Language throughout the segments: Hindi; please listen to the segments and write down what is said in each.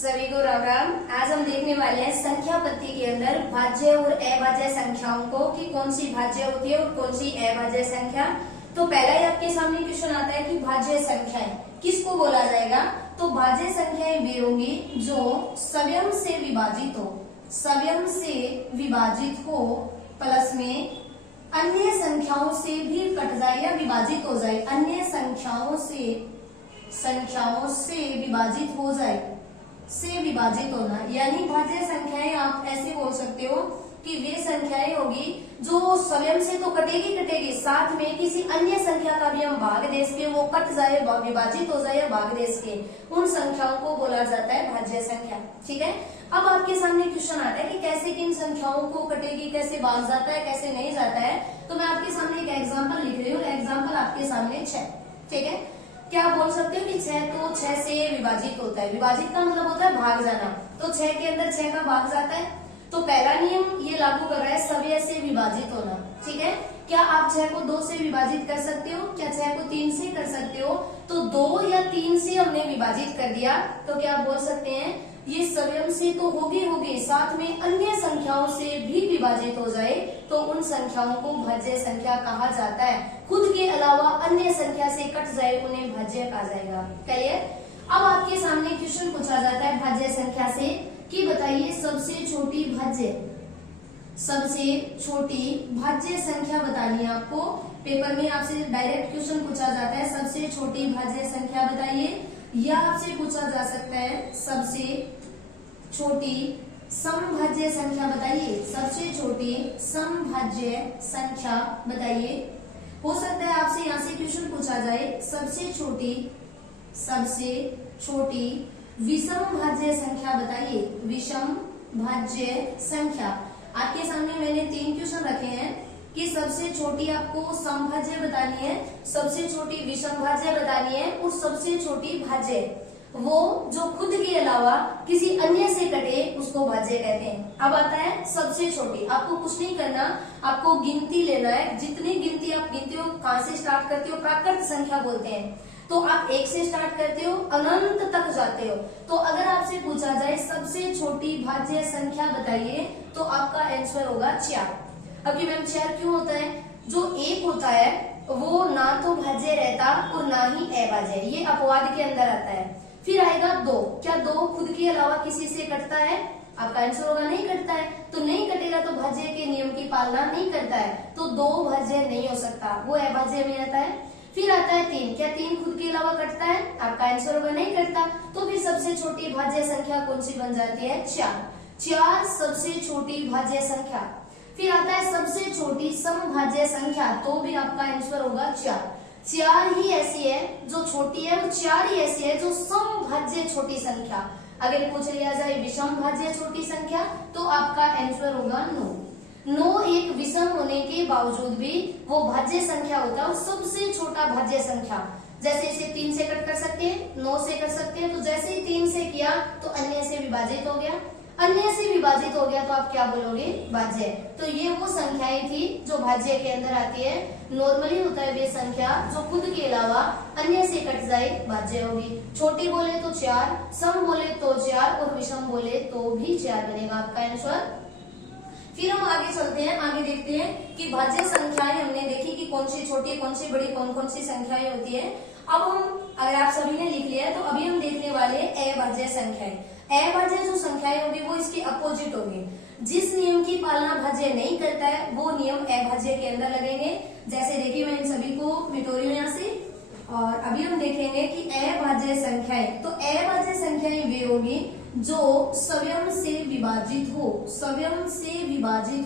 सभी को राम राम। आज हम देखने वाले हैं संख्या पत्ती के अंदर भाज्य और अभाज्य संख्याओं को कि कौन सी भाज्य होती है और कौन सी अभाज्य संख्या। तो पहला ही आपके सामने क्वेश्चन आता है कि भाज्य संख्याएं किसको बोला जाएगा। तो भाज्य संख्याएं वे होंगी जो स्वयं से विभाजित हो, स्वयं से विभाजित हो प्लस में अन्य संख्याओं से भी कट जाए या विभाजित हो जाए, अन्य संख्याओं से विभाजित हो जाए, से विभाजित होना। यानी भाज्य संख्याएं आप ऐसे बोल सकते हो कि वे संख्याएं होगी जो स्वयं से तो कटेगी, साथ में किसी अन्य संख्या का भी हम भाग दे सके, वो कट जाए, विभाजित हो जाए या भाग दे सके, उन संख्याओं को बोला जाता है भाज्य संख्या। ठीक है। अब आपके सामने क्वेश्चन आता है कि कैसे किन संख्याओं को कटेगी, कैसे भाग जाता है, कैसे नहीं जाता है। तो मैं आपके सामने एक एग्जाम्पल लिख रही हूँ। एग्जाम्पल आपके सामने 6। ठीक है। क्या आप बोल सकते हो कि 6 तो 6 से विभाजित होता है। विभाजित का मतलब होता है भाग जाना। तो 6 के अंदर 6 का भाग जाता है। तो पहला नियम ये लागू कर रहा है सवयव से विभाजित होना। ठीक है। क्या आप 6 को 2 से विभाजित कर सकते हो? क्या 6 को 3 से कर सकते हो? तो 2 या 3 से हमने विभाजित कर दिया तो क्या आप बोल सकते हैं ये स्वयं से तो होगी, साथ में अन्य संख्याओं से भी विभाजित हो जाए तो उन संख्याओं को भाज्य संख्या कहा जाता है। खुद के अलावा अन्य संख्या से कट जाए उन्हें भाज्य कहा जाएगा। क्लियर। अब आपके सामने क्वेश्चन पूछा जाता है भाज्य संख्या से कि बताइए सबसे छोटी भाज्य संख्या बतानी है आपको। पेपर में आपसे डायरेक्ट क्वेश्चन पूछा जाता है सबसे छोटी भाज्य संख्या बताइए, या आपसे पूछा जा सकता है सबसे छोटी समभाज्य संख्या बताइए, सबसे छोटी समभाज्य संख्या बताइए। हो सकता है आपसे यहाँ से क्वेश्चन पूछा जाए सबसे छोटी विषम भाज्य संख्या बताइए, विषम भाज्य संख्या। आपके सामने मैंने 3 क्वेश्चन रखे हैं कि सबसे छोटी आपको समभाज्य बतानी है, सबसे छोटी विषम भाज्य बतानी है और सबसे छोटी भाज्य वो जो खुद के अलावा किसी अन्य से कटे उसको भाज्य कहते हैं। अब आता है सबसे छोटी। आपको कुछ नहीं करना, आपको गिनती लेना है। जितनी गिनती आप गिनते हो कहाँ से स्टार्ट करते हो, प्राकृत संख्या बोलते हैं। तो आप 1 से स्टार्ट करते हो, अनंत तक जाते हो। तो अगर आपसे पूछा जाए सबसे छोटी भाज्य संख्या बताइए तो आपका आंसर होगा 4। अभी मैम 4 क्यों होता है? जो 1 होता है वो ना तो भाज्य रहता और ना ही अभाज्य, ये अपवाद के अंदर आता है। फिर आएगा 2। क्या 2 खुद के अलावा किसी से कटता है? आपका आंसर होगा नहीं कटता है। तो नहीं कटेगा तो भाज्य के नियम की पालना नहीं करता है, तो 2 भाज्य नहीं हो सकता, वो अभाज्य में आता है। फिर आता है 3। क्या 3 खुद के अलावा कटता है? आपका आंसर होगा नहीं कटता। तो फिर सबसे छोटी भाज्य संख्या कौन सी बन जाती है? 4 सबसे छोटी भाज्य संख्या। फिर आता है सबसे छोटी समभाज्य संख्या, तो भी आपका आंसर होगा 4 ही ऐसी है जो छोटी है, और 4 ही ऐसी है जो समभाज्य छोटी संख्या। अगर पूछ लिया जाए विषम भाज्य छोटी संख्या तो आपका आंसर होगा 9 एक विषम होने के बावजूद भी वो भाज्य संख्या होता है और सबसे छोटा भाज्य संख्या। जैसे इसे 3 से कट कर सकते हैं, 9 से कर सकते हैं, तो जैसे ही 3 से किया तो अन्य से विभाजित हो गया, अन्य से विभाजित हो गया तो आप क्या बोलोगे? भाज्य। तो ये वो संख्याएं थी जो भाज्य के अंदर आती है। नॉर्मली होता है वे संख्या जो खुद के अलावा अन्य से कट जाए भाज्य होगी। छोटी बोले तो 4, सम बोले तो 4 और विषम बोले तो भी 4 बनेगा आपका आंसर। फिर हम आगे चलते हैं, आगे देखते हैं कि भाज्य संख्याएं हमने देखी कि कौन सी छोटी, कौन सी बड़ी, कौन कौन सी संख्याएं होती है। अब हम, अगर आप सभी ने लिख लिया है तो अभी हम देखने वाले अभाज्य संख्याएं। अभाज्य जो संख्याएं होगी वो इसके अपोजिट होगी। जिस नियम की पालना भाज्य नहीं करता है वो नियम अभाज्य के अंदर लगेंगे। जैसे देखिए मैं इन सभी को मिटो रही हूँ यहाँ से, और अभी हम देखेंगे कि अभाज्य संख्याएं। तो अभाज्य संख्याएं वे होगी जो स्वयं से विभाजित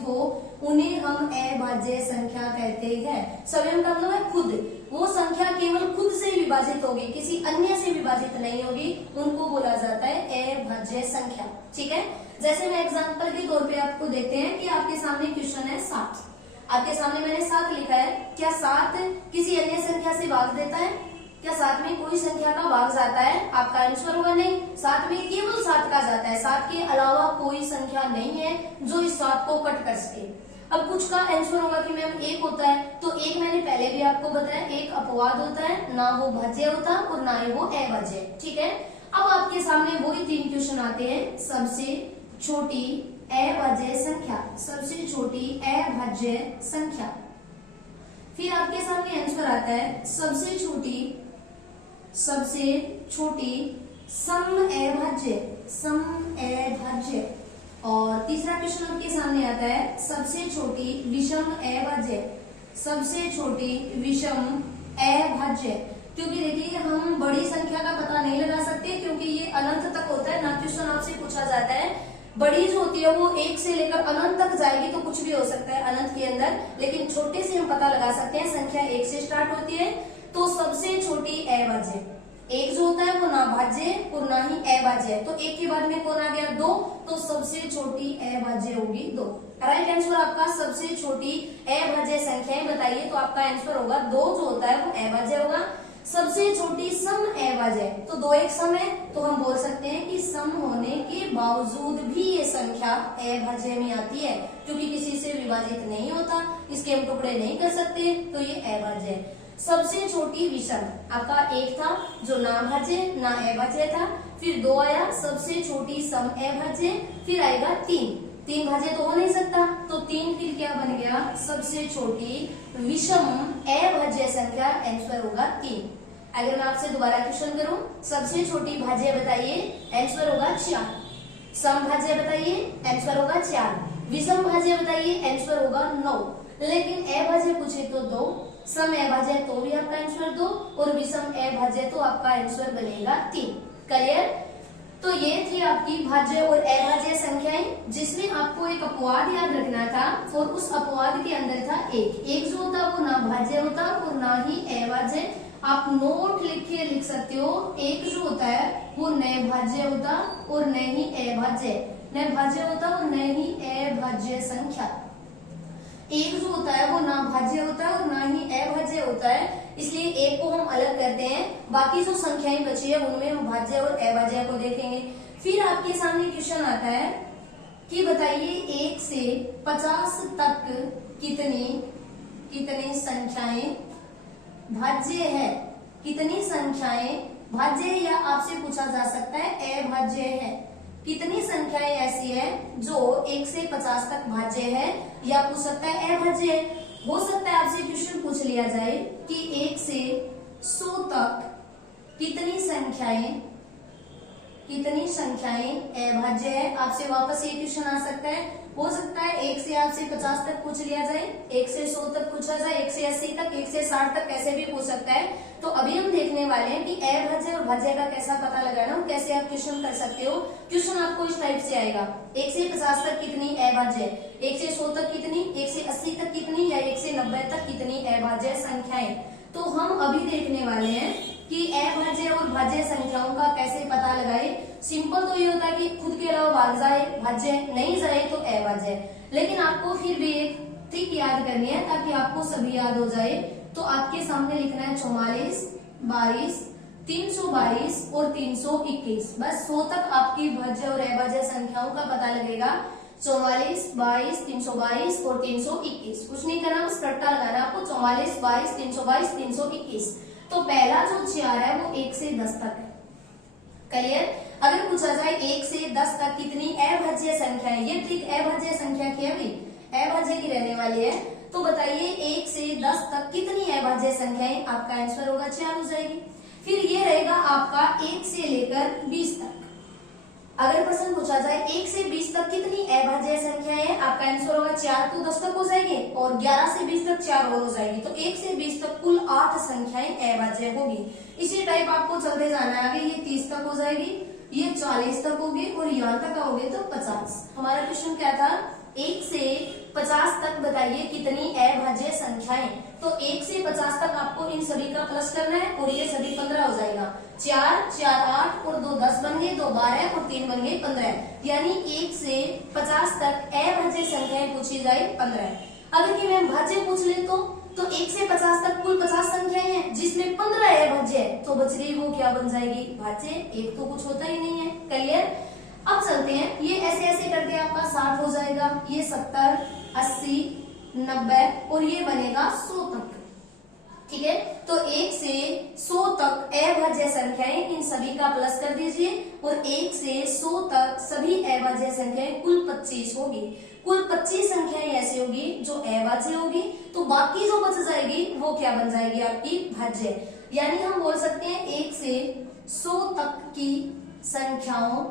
हो, उन्हें हम अभाज्य संख्या कहते हैं। स्वयं का मतलब है खुद, वो संख्या केवल खुद से विभाजित होगी, किसी अन्य से विभाजित नहीं होगी, उनको बोला जाता है अभाज्य संख्या। ठीक है। जैसे मैं एग्जांपल के तौर पे आपको देते हैं कि आपके सामने क्वेश्चन है 7। आपके सामने मैंने 7 लिखा है। क्या 7 किसी अन्य संख्या से भाग देता है? क्या 7 में कोई संख्या का भाग जाता है? आपका आंसर होगा नहीं। 7 में केवल 7 का जाता है, 7 के अलावा कोई संख्या नहीं है जो इस 7 को कट कर सके। अब कुछ का आंसर होगा कि मैम 1 होता है, तो 1 मैंने पहले भी आपको बताया 1 अपवाद होता है, ना वो भाज्य होता और ना ही वो अभाज्य। ठीक है। अब आपके सामने वही 3 क्वेश्चन आते हैं। सबसे छोटी अभाज्य संख्या, सबसे छोटी अभाज्य संख्या। फिर आपके सामने आंसर आता है सबसे छोटी समअभाज्य, समअभाज्य। और तीसरा क्वेश्चन आपके सामने आता है सबसे छोटी विषम अभाज्य, सबसे छोटी विषम अभाज्य। क्योंकि देखिए हम बड़ी संख्या का पता नहीं लगा सकते क्योंकि ये अनंत तक होता है ना। क्वेश्चन आपसे पूछा जाता है बड़ी जो होती है वो 1 से लेकर अनंत तक जाएगी तो कुछ भी हो सकता है अनंत के अंदर, लेकिन छोटे से हम पता लगा सकते हैं। संख्या 1 से स्टार्ट होती है तो सबसे छोटी अभाज्य, 1 जो होता है वो ना भाज्य और ना ही अभाज्य है, तो 1 के बाद में कौन आ गया 2, तो सबसे छोटी अभाज्य होगी 2। राइट आंसर आपका सबसे छोटी अभाज्य संख्याएं बताइए, तो आपका आंसर होगा 2 जो होता है वो अभाज्य होगा। सबसे छोटी सम अभाज्य, तो 2 एक सम है तो हम बोल सकते हैं कि सम होने के बावजूद भी ये संख्या अभाज्य में आती है क्योंकि किसी से विभाजित नहीं होता, इसके हम टुकड़े नहीं कर सकते, तो ये अभाज्य है। सबसे छोटी विषम आपका 1 था जो ना भाज्य ना अभाज्य था, फिर 2 आया सबसे छोटी सम अभाज्य, फिर आएगा 3 भाज्य तो हो नहीं सकता, तो 3 फिर क्या बन गया सबसे छोटी विषम अभाज्य संख्या, आंसर होगा 3। अगर मैं आपसे दोबारा क्वेश्चन करूं, सबसे छोटी भाज्य बताइए, आंसर होगा 4। सम भाज्य बताइए, आंसर होगा 4। विषम भाज्य बताइए, आंसर होगा 9। लेकिन अभाज्य पूछे तो 2, सम अभाज्य तो भी आपका आंसर 2 और विषम अभाज्य तो आपका आंसर बनेगा 3। क्लियर? तो ये थी आपकी भाज्य और अभाज्य संख्याएं जिसमें आपको एक अपवाद याद रखना था और उस अपवाद के अंदर था 1 जो होता वो ना भाज्य होता और ना ही अभाज्य। आप नोट लिख के लिख सकते हो, 1 जो होता है वो न भाज्य होता और न ही अभाज्य, न भाज्य होता और न ही अभाज्य संख्या। 1 जो होता है वो ना भाज्य होता है और ना ही अभाज्य होता है, इसलिए 1 को हम अलग करते हैं, बाकी जो संख्याएं बची है उनमें हम भाज्य और अभाज्य को देखेंगे। फिर आपके सामने क्वेश्चन आता है कि बताइए 1 से 50 तक कितनी संख्याएं भाज्य है, कितनी संख्याएं भाज्य या आपसे पूछा जा सकता है अभाज्य है। कितनी संख्याएं ऐसी है जो 1 से 50 तक भाज्य है या पूछ सकता है अभाज्य है। हो सकता है आपसे क्वेश्चन पूछ लिया जाए कि 1 से 100 तक कितनी संख्याएं अभाज्य है। आपसे वापस ये क्वेश्चन आ सकता है। हो सकता है 1 से आपसे 50 तक पूछ लिया जाए, 1 से 100 तक पूछा जाए, 1 से 80 तक, 1 से 60 तक ऐसे भी पूछ सकता है। तो अभी हम देखने वाले हैं कि अभाज्य और भाज्य का कैसा पता लगाना और कैसे आप क्वेश्चन कर सकते हो। क्वेश्चन आपको इस टाइप से आएगा, 1 से 50 तक कितनी अभाज्य, 1 से 100 तक कितनी, 1 से 80 तक कितनी या 1 से 90 तक कितनी अभाज्य संख्याएं। तो हम अभी देखने वाले हैं कि अभाज्य और भाज्य संख्याओं का कैसे पता लगाए। सिंपल तो ये होता है कि खुद के अलावा भाग जाए भाज्य, नहीं जाए तो अभाज्य, लेकिन आपको फिर भी एक ट्रिक याद करनी है ताकि आपको सभी याद हो जाए। तो आपके सामने लिखना है 44, 22, 322 और 321। बस 100 तक आपकी भाज्य और अभाज्य संख्याओं का पता लगेगा। 44, 22, 322 और 321। कुछ नहीं करना, बस रट्टा लगाना आपको 44, 22, 322, 321। तो पहला जो 4 है वो 1 से 10 तक है। क्लियर? अगर पूछा जाए 1 से 10 तक कितनी अभाज्य संख्या है, ये ट्रिक अभाज्य संख्या की है, अभाज्य की रहने वाली है। तो बताइए 1 से 10 तक कितनी अभाज्य संख्याएं, आपका आंसर होगा 4 हो जाएगी। फिर ये रहेगा आपका 1 से लेकर 20 तक। अगर प्रश्न पूछा जाए 1 से 20 तक कितनी अभाज्य संख्याएं हैं, आपका आंसर होगा 4, तो 10 तक हो जाएंगे और 11 से 20 तक 4 और हो जाएगी, तो 1 से 20 तक कुल 8 संख्याएं अभाज्य होगी। इसी टाइप आपको चलते जाना है आगे, ये 30 तक हो जाएगी, ये 40 तक होगी और यहाँ तक आओगे तो 50। हमारा क्वेश्चन क्या था, 1 से 50 तक बताइए कितनी अभाज्य संख्याएं। तो 1 से 50 तक आपको इन सभी का प्लस करना है और ये सभी 15 हो जाएगा। 4, 4, 8 और 2 10 बन गए, 2 12 और 3 बन गए 15, यानी 1 से 50 तक अभाज्य संख्याएं पूछी जाए 15। अगर कि मैम भाज्य पूछ ले तो 1 से 50 तक कुल 50 संख्याएं हैं जिसमें 15 अभाज्य है, तो बच रही वो क्या बन जाएगी, भाज्य। एक तो कुछ होता ही नहीं है। क्लियर? अब चलते हैं, ये ऐसे ऐसे करके आपका 60 हो जाएगा, ये 70, 80, 90 और ये बनेगा 100 तक। ठीक है, तो 1 से 100 तक अभाज्य संख्याएं, इन सभी का प्लस कर दीजिए और 1 से 100 तक सभी अभाज्य संख्याएं कुल 25 होगी। कुल 25 संख्याएं ऐसी होगी जो अभाज्य होगी, तो बाकी जो बच जाएगी वो क्या बन जाएगी आपकी भाज्य। यानी हम बोल सकते हैं 1 से 100 तक की संख्याओं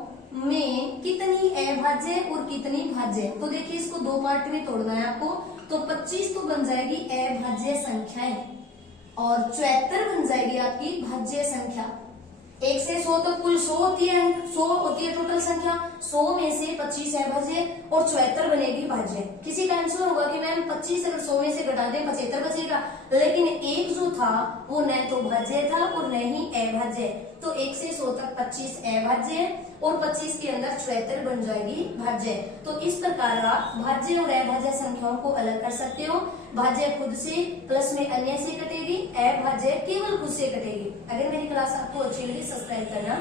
में कितनी अभाज्य और कितनी भाज्य। तो देखिए इसको दो पार्ट में तोड़ना है आपको, तो 25 तो बन जाएगी अभाज्य संख्याएं और 74 बन जाएगी आपकी भाज्य संख्या। 1 से 100 तक कुल 100 होती है, 100 होती है टोटल संख्या, 100 में से 25 अभाज्य और 74 बनेगी भाज्य। किसी का आंसर होगा कि मैम 25 अगर 100 में से घटा दें 75 बचेगा, लेकिन एक जो था वो न तो भाज्य था और न ही अभाज्य। तो 1 से 100 तक 25 अभाज्य और 25 के अंदर 74 बन जाएगी भाज्य। तो इस प्रकार आप भाज्य और अभाज्य संख्याओं को अलग कर सकते हो। भाज्य खुद से प्लस में अन्य से कटेगी, अभाज्य केवल खुद से कटेगी। अगर मेरी क्लास आपको अच्छी लगी सब्सक्राइब करना